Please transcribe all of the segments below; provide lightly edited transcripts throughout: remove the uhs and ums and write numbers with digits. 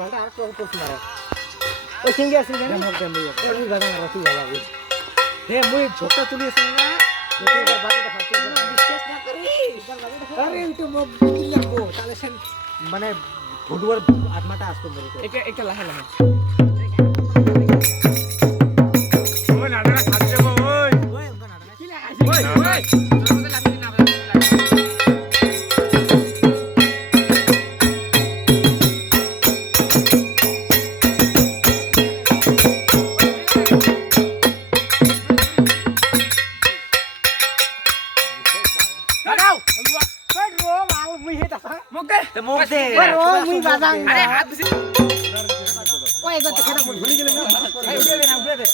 বালটা আর তো করছ না ওই সিঙ্গে আছে না মগ দেন দিও ওই বাজা রতি বাবা হে মুই ঝোটা তুলি আছে না এবার বাজা ফাটি বিশ্বাস না করিস আরে তো মগ কি লাগবো তাহলে সেন মানে ভুডুয়ার আত্মাটা আসতো বলে এটা লাহে লাহে ওই নাডাটা খাচ্ছে ওই ওই নাডাটা কি লাগাইছে ওই ওই তোর মধ্যে লাগছে না अरे हाथ से ओए एक तो खेला भूल गेले ना उड़े दे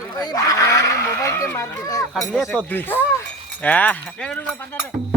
मोबाइल के मार दे तो 20 हां